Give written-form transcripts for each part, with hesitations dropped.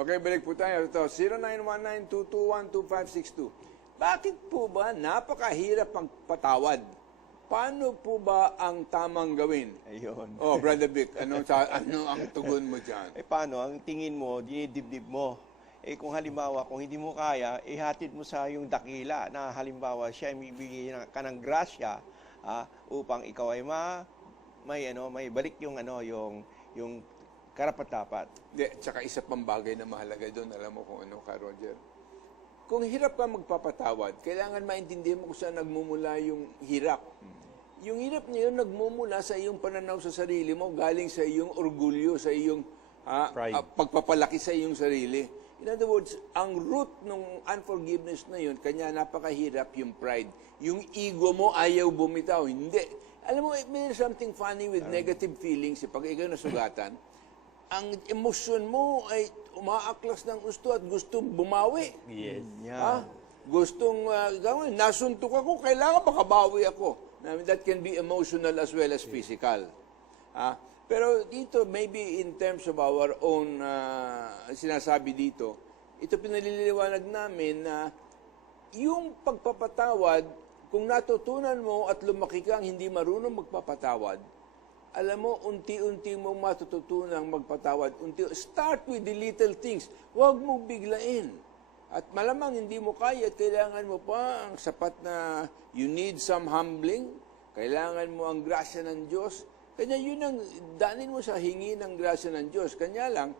Okay, balik po tayo. Ito, 0919-221-2562. Bakit po ba napakahirap ang patawad? Paano po ba ang tamang gawin? Ayun. Oh, Brother Vic, ano ang tugon mo dyan? Paano? Ang tingin mo, dinidibdib mo. Kung halimbawa, kung hindi mo kaya, ihatid mo sa yung dakila na halimbawa siya bibigyan ka ng grasya upang ikaw ay may balik yung karapat-dapat. Tsaka isa pang bagay na mahalaga doon, alam mo kung ano ka, Roger? Kung hirap ka magpapatawad, kailangan maintindihan mo kung saan nagmumula yung hirap. Yung hirap na yun nagmumula sa iyong pananaw sa sarili mo, galing sa iyong orgulyo, sa iyong pagpapalaki sa iyong sarili. In other words, ang root ng unforgiveness na yun, kanya napakahirap yung pride. Yung ego mo ayaw bumitaw. Hindi. Alam mo, may something funny with negative feelings. Pag ikaw nasugatan, ang emosyon mo ay umaaklas ng gusto at gustong bumawi. Yes. Yeah. Gustong gawin. Nasuntok ako, kailangan makabawi ako. I mean, that can be emotional as well as physical. Pero dito, maybe in terms of our own sinasabi dito, ito pinaliliwanag namin na yung pagpapatawad, kung natutunan mo at lumaki kang hindi marunong magpapatawad, alam mo, unti-unti mong matututunang magpatawad. Start with the little things. Huwag mong biglain. At malamang hindi mo kaya at kailangan mo pa ang sapat na you need some humbling. Kailangan mo ang grasya ng Diyos. Kanya yun ang danin mo sa hingi ng grasya ng Diyos. Kanya lang,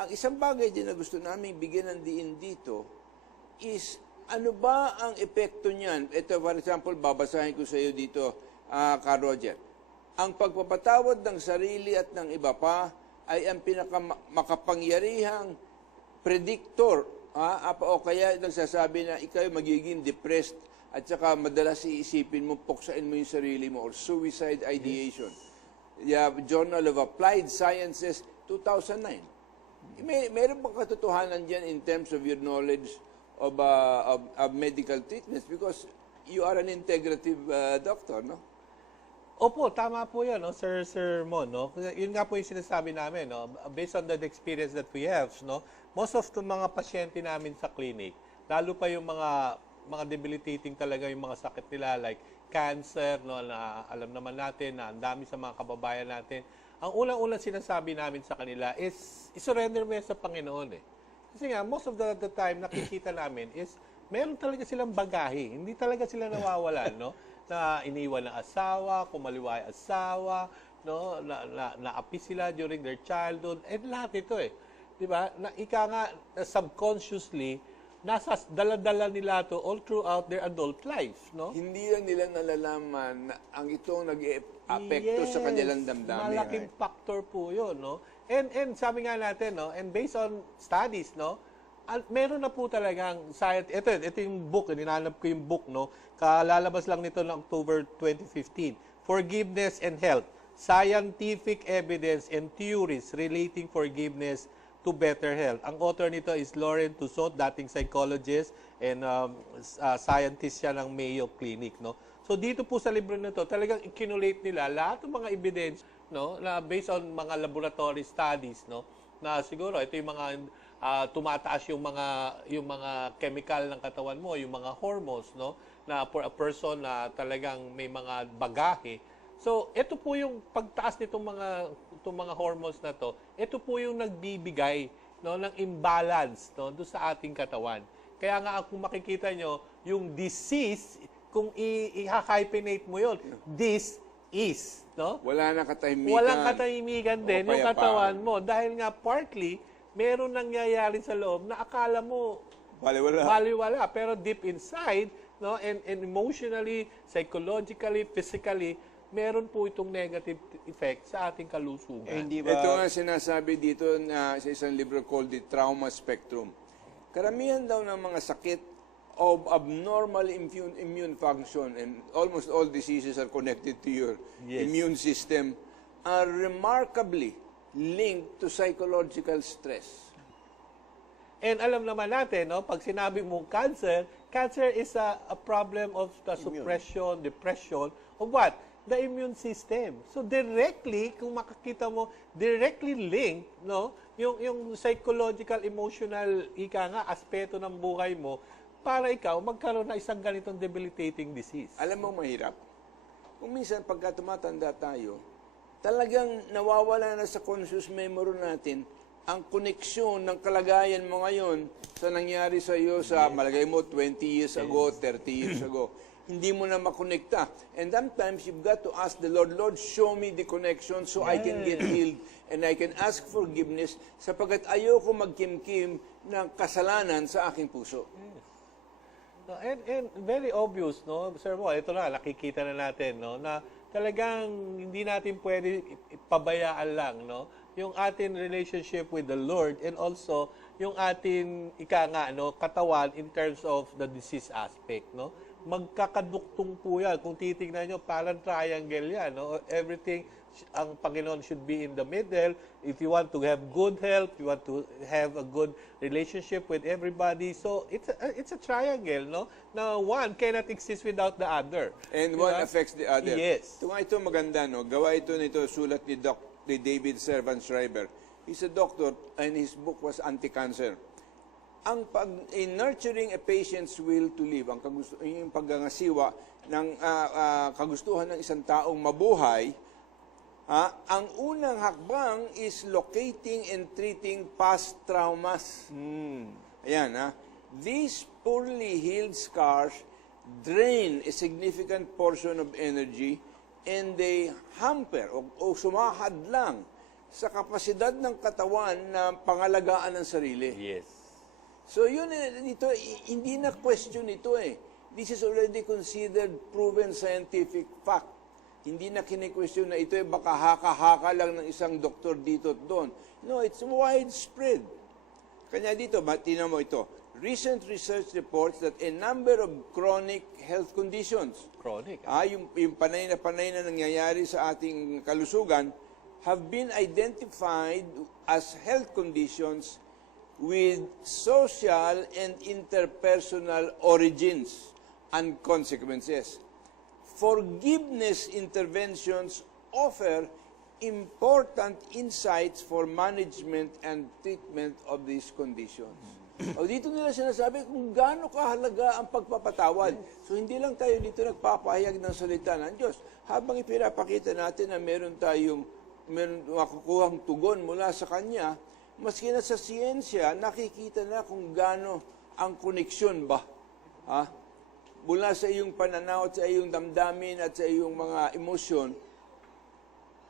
ang isang bagay din na gusto namin bigyan ng diin dito is ano ba ang epekto niyan? Ito, for example, babasahin ko sa iyo dito, Ka Roger. Ang pagpapatawad ng sarili at ng iba pa ay ang pinakamakapangyarihang predictor o kaya nagsasabi na ikaw magiging depressed at saka madalas iisipin mo, puksain mo yung sarili mo or suicide ideation. Yes. Journal of Applied Sciences, 2009. Meron bang katotohanan dyan in terms of your knowledge of medical treatments? Because you are an integrative doctor, no? Opo, tama po yan, no? Sir Mon. No? Yun nga po yung sinasabi namin. No? Based on the experience that we have, no? Most of the mga pasyente namin sa clinic, lalo pa yung mga debilitating talaga yung mga sakit nila like cancer, no? Na alam naman natin na ang dami sa mga kababayan natin. Ang unang-unang sinasabi namin sa kanila is isurrender mo yan sa Panginoon. Kasi nga, most of the time nakikita namin is meron talaga silang bagahe. Hindi talaga sila nawawalan, no? Na iniwan ng asawa, kumaliwa yung asawa, no? Naapi sila during their childhood. Lahat ito 'Di ba? Na ika nga subconsciously nasa dala-dala nila to all throughout their adult life, no? Hindi lang nila nalalaman na ang itong nag-epekto sa kanilang damdamin. Malaking factor po 'yun, no? And sabi nga natin, no, and based on studies, no, meron na po talagang science. Ito yung book, ninanap ko yung book, no. Kalalabas lang nito ng October 2015. Forgiveness and Health: Scientific Evidence and Theories Relating Forgiveness to Better Health. Ang author nito is Lauren Tussaud, dating psychologist and scientist siya ng Mayo Clinic, no. So dito po sa libro nito, talagang ikinulate nila lahat ng mga evidence, no, na based on mga laboratory studies, no, na siguro ito yung mga tumataas yung mga chemical ng katawan mo, yung mga hormones, no, na for a person na talagang may mga bagahe. So, ito po yung pagtaas nitong mga hormones na to. Ito po yung nagbibigay, no, ng imbalance, no, doon sa ating katawan. Kaya nga kung makikita nyo, yung disease, kung i-hyphenate mo yun, this is, no? Wala na katahimikan. Walang katahimikan din yung katawan mo. Dahil nga partly, meron nangyayari sa loob na akala mo baliwala. Pero deep inside, no, and emotionally, psychologically, physically, meron po itong negative effect sa ating kalusugan. Ito nga sinasabi dito sa isang libro called The Trauma Spectrum. Karamihan daw ng mga sakit of abnormal immune function, and almost all diseases are connected to your immune system, are remarkably linked to psychological stress. And alam naman natin, no, pag sinabi mong cancer is a problem of the suppression, depression of what? the immune system. So directly, kung makakita mo, directly linked, no, yung psychological, emotional, aspeto ng buhay mo, para ikaw magkaroon na isang ganitong debilitating disease. Alam mo, mahirap. Kung minsan, pagka tumatanda tayo, talagang nawawala na sa conscious memory natin ang koneksyon ng kalagayan mo ngayon sa nangyari sa iyo sa, malagay mo, 20 years ago, 30 years ago. Hindi mo na makonekta. And sometimes you've got to ask the Lord, Lord, show me the connection so I can get healed and I can ask forgiveness sapagkat ayoko magkimkim ng kasalanan sa aking puso. No, and very obvious, no? Sir Mo, ito na, nakikita na natin, no? Na talagang hindi natin pwede pabayaan lang, no? Yung atin relationship with the Lord and also yung atin, katawan in terms of the disease aspect, no? Magkakaduktong po yan. Kung titignan nyo, parang triangle yan, no? Everything, ang Panginoon should be in the middle. If you want to have good health, you want to have a good relationship with everybody. So, it's a triangle, no? Na one cannot exist without the other. And one affects the other. Yes. Ito maganda, no? Gawa ito nito, sulat ni David Servan Schreiber. He's a doctor and his book was anti-cancer. In nurturing a patient's will to live, yung paggangasiwa ng kagustuhan ng isang taong mabuhay, ang unang hakbang is locating and treating past traumas. Ayan, These poorly healed scars drain a significant portion of energy and they hamper o sumahadlang sa kapasidad ng katawan na pangalagaan ng sarili. Yes. So yun, dito, hindi na question ito eh. This is already considered proven scientific fact. Hindi na kine-question na ito eh, baka haka-haka lang ng isang doktor dito at doon. No, it's widespread. Kanya dito, tingnan mo ito. Recent research reports that a number of chronic health conditions, Chronic. yung panay na nangyayari sa ating kalusugan, have been identified as health conditions with social and interpersonal origins and consequences. Forgiveness interventions offer important insights for management and treatment of these conditions. O dito nila sinasabi kung gaano kahalaga ang pagpapatawad. So hindi lang tayo dito nagpapahayag ng salita ng Diyos. Habang ipinapakita natin na meron makukuhang tugon mula sa Kanya, maski na sa siyensya, nakikita na kung gaano ang koneksyon ba. Mula sa iyong pananaw at sa iyong damdamin at sa iyong mga emosyon,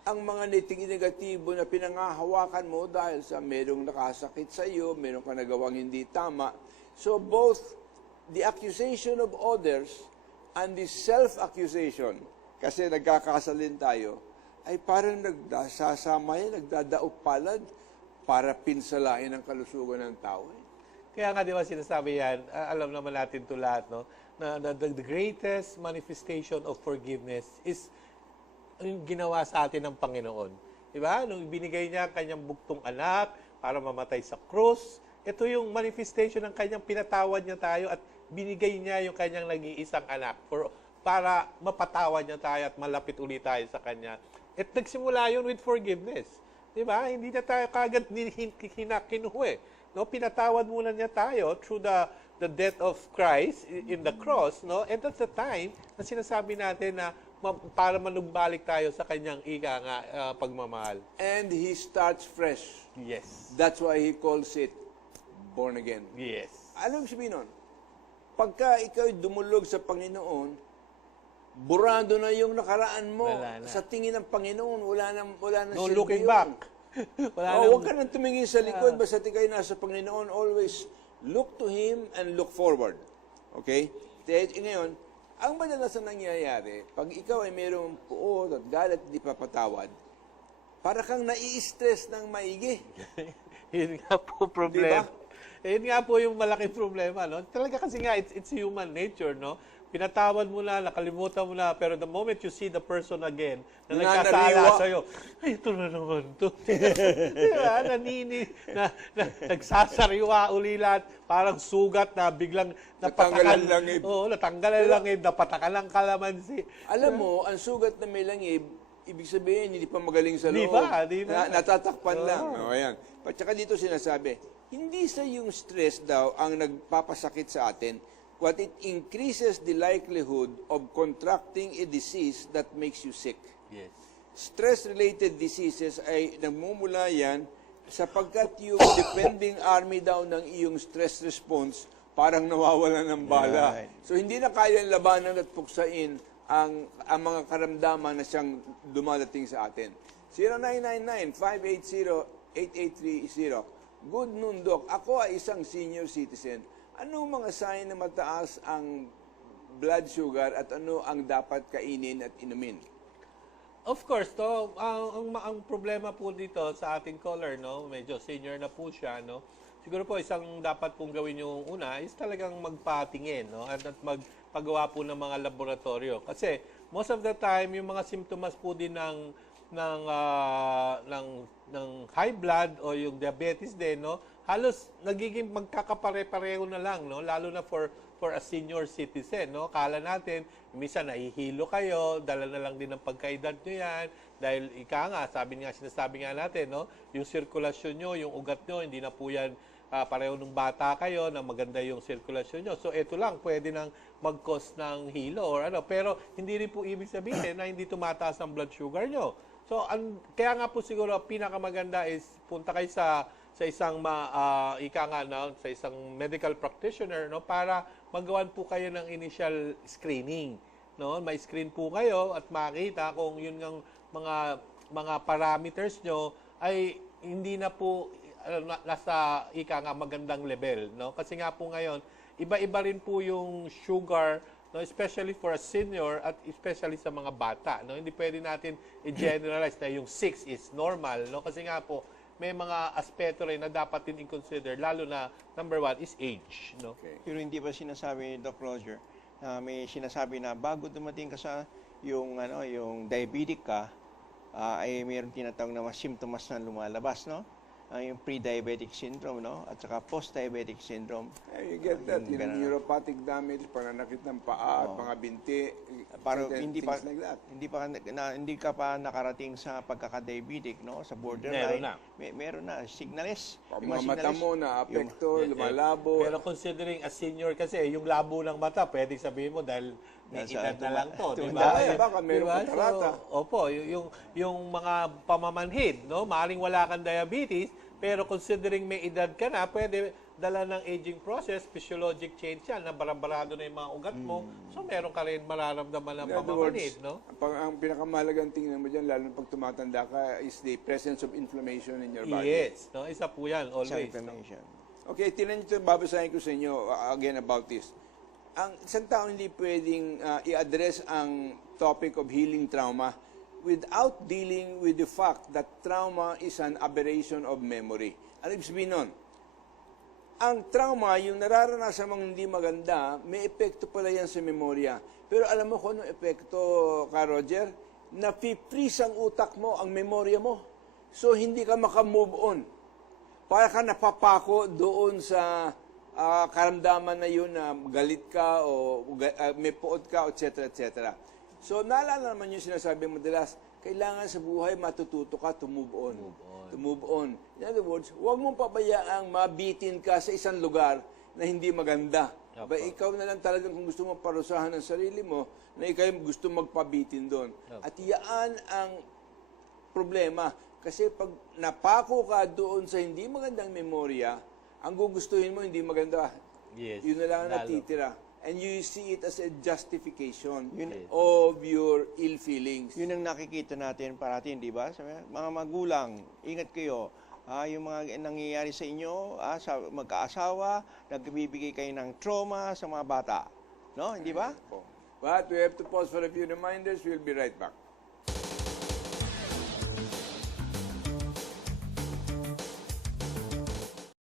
ang mga negatibo na pinangahawakan mo dahil sa merong nakasakit sa iyo, merong ka nagawang hindi tama. So both the accusation of others and the self-accusation, kasi nagkakasalin tayo, ay parang nagdasasama yan, nagdadaop palad para pinsalain ang kalusugan ng tao. Kaya nga, di ba sinasabi yan, alam naman natin ito lahat, no? Na the greatest manifestation of forgiveness is yung ginawa sa atin ng Panginoon. Di ba? Nung binigay niya ang kanyang buktong anak para mamatay sa krus, ito yung manifestation ng kanyang pinatawad niya tayo at binigay niya yung kanyang nag-iisang anak para mapatawad niya tayo at malapit ulit tayo sa kanya. At nagsimula yun with forgiveness. Di ba? Hindi na tayo kagad kinuha. No, pinatawad muna niya tayo through the death of Christ in the cross, no? And that's the time na sinasabi natin na para manugbalik tayo sa kanyang pagmamahal. And He starts fresh. Yes. That's why He calls it born again. Yes. Alam mo sabihin nun? Pagka ikaw dumulog sa Panginoon, burado na yung nakaraan mo. Wala na. Sa tingin ng Panginoon, wala na No silbi looking yun. back. Huwag ka nang tumingin sa likod, basta kayo nasa Panginoon, always look to Him and look forward. Okay? Ngayon, ang madalas na nangyayari, pag ikaw ay mayroong puot at galit at di papatawad, para kang nai-stress ng maigi. Yun nga po problema. Diba? Yun nga po yung malaking problema, no? Talaga kasi nga, it's human nature, no? pinatawad mo na, nakalimutan mo na, pero the moment you see the person again, na Nananariwa. nagkasala sa'yo, ay, ito na naman to. Diba? Nagsasariwa uli lahat, parang sugat na biglang Natanggalan langib. Oo, natanggalan langib, napatakan ng kalamansi. Alam mo, ang sugat na may langib, ibig sabihin, hindi pa magaling sa Di loob. ba? Di ba? Natatakpan lang. O, ayan. At saka dito sinasabi, hindi sa yung stress daw ang nagpapasakit sa atin, but it increases the likelihood of contracting a disease that makes you sick. Yes. Stress-related diseases ay nagmumula yan sapagkat yung defending army daw ng iyong stress response parang nawawalan ng bala. Right. So hindi na kayang labanan at puksain ang mga karamdaman na siyang dumadating sa atin. 0999-580-8830. Good noon, Doc. Ako ay isang senior citizen. Ano mga sign na mataas ang blood sugar at ano ang dapat kainin at inumin? Of course, to, ang problema po dito sa ating caller, no, medyo senior na po siya, no. Siguro po isang dapat pong gawin yung una is talagang magpatingin, no, at magpagawa po ng mga laboratorio. Kasi most of the time yung mga simptomas po din ng high blood o yung diabetes din, no, halos nagiging magkakapare-pareho na lang, no, lalo na for a senior citizen, no. Kala natin minsan nahihilo kayo, dala na lang din ng pagkaedad nyo yan, dahil sinasabi nga natin, no, yung sirkulasyon nyo, yung ugat nyo, hindi na po yan pareho nung bata kayo, na maganda yung sirkulasyon nyo. So, ito lang, pwede nang mag-cause ng hilo or ano. Pero, hindi rin po ibig sabihin na hindi tumataas ang blood sugar nyo. So, kaya nga po siguro, pinakamaganda is punta kayo sa isang sa isang medical practitioner, no, para magawan po kayo ng initial screening, no. May screen po kayo at makita kung yun ng mga parameters nyo ay hindi na po nasa magandang level, no. Kasi nga po ngayon, iba-iba rin po yung sugar, no, especially for a senior at especially sa mga bata, no. Hindi pwede natin i-generalize na yung 6 is normal, no, kasi nga po may mga aspeto rin na dapat din i-consider, lalo na number 1 is age, no. Okay. Pero hindi ba sinasabi ni Doc Roger, may sinasabi na bago dumating ka sa yung diabetic ka, ay mayroong tinatawag na mga symptoms na lumalabas, no? Yung pre-diabetic syndrome, no? At saka post-diabetic syndrome. You get that. Yung ganun. Neuropathic damage, pananakit ng paa, at mga binti, Parang things like that. hindi ka pa nakarating sa pagkaka-diabetic, no? Sa borderline. Meron na. Signals. Mga mata mo na apekto, lumalabo. Pero considering a senior kasi, yung labo ng mata, pwedeng sabihin mo dahil may edad na lang to, di ba? Baka meron katarata. Opo, yung mga pamamanhid, no? Maaring wala kang diabetes, pero considering may edad ka na, pwede dala ng aging process, physiologic change yan, na barabarado na yung mga ugat mo. So, meron ka rin mararamdaman ng pamamanhid, no? Ang pinakamahalagang tingnan mo dyan, lalo pag tumatanda ka, is the presence of inflammation in your body. Yes, no? Isa po yan, always. Inflammation. Okay, tinan nyo ito, babasahin ko sa inyo again about this. Ang isang tao hindi pwedeng i-address ang topic of healing trauma without dealing with the fact that trauma is an aberration of memory. Ano ibig sabihin nun? Ang trauma, yung nararanasan mong hindi maganda, may epekto pala yan sa memorya. Pero alam mo kung anong epekto, Ka Roger? Napi-freeze ang utak mo, ang memorya mo. So, hindi ka maka-move on. Para ka napapako doon sa karamdaman na yun na galit ka o may puot ka, etc. etc. So, naalala naman yung sinasabi mo madalas, kailangan sa buhay matututo ka to move on. To move on. In other words, huwag mong pabayaang mabitin ka sa isang lugar na hindi maganda. Ba, ikaw na lang talagang kung gusto mong parusahan ng sarili mo, na ikaw gusto magpabitin doon. At yaan ang problema. Kasi pag napako ka doon sa hindi magandang memorya, ang gugustuhin mo hindi maganda. Yes. Yun na lang ang natitira. And you see it as a justification of your ill feelings. Yun ang nakikita natin parating, di ba? Mga magulang, ingat kayo. Yung mga nangyayari sa inyo, sa magkaasawa, nagbibigay kayo ng trauma sa mga bata. No? Hindi ba? But we have to pause for a few reminders. We'll be right back.